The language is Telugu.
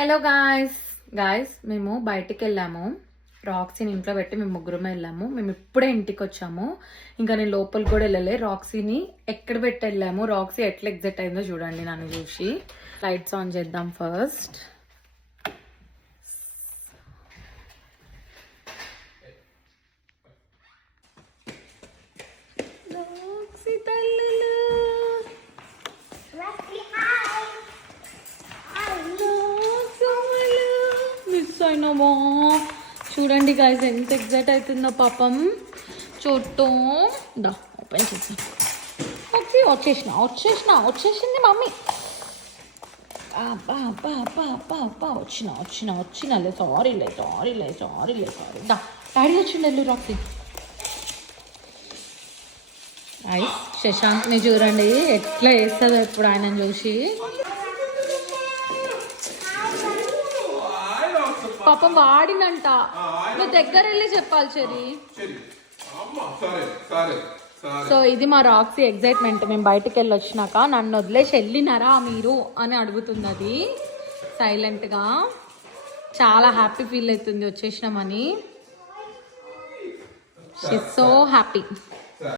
హలో గాయస్ మేము బయటికి వెళ్ళాము. రాక్సీని ఇంట్లో పెట్టి మేము ముగ్గురమే వెళ్ళాము. మేము ఇప్పుడే ఇంటికి వచ్చాము. ఇంకా నేను లోపలికి కూడా వెళ్ళలే. రాక్సీని ఎక్కడ పెట్టి వెళ్ళాము, రాక్సీ ఎట్లా ఎగ్జైట్ అయిందో చూడండి నన్ను చూసి. లైట్స్ ఆన్ చేద్దాం ఫస్ట్. రాక్సీ తల్లులు మిస్ అయినామో చూడండి గాయస్, ఎంత ఎగ్జైట్ అవుతుందో పాపం. చోటు దా ఓపెన్ చేసి వచ్చేసింది మమ్మీ. వచ్చినలే సారీ దా డాడీ వచ్చిండు రాక్సీ. శశాంక్ని చూడండి ఎట్లా వేస్తుందో ఇప్పుడు ఆయన చూసి. పాపం వాడినంట, నువ్వు దగ్గర వెళ్ళి చెప్పాలి చెరి. సో ఇది మా రాక్సీ ఎగ్జైట్మెంట్. మేము బయటకు వెళ్ళి వచ్చినాక నన్ను వదిలేసి వెళ్ళినారా మీరు అని అడుగుతుంది అది సైలెంట్గా. చాలా హ్యాపీ ఫీల్ అవుతుంది వచ్చేసినామని. She so happy.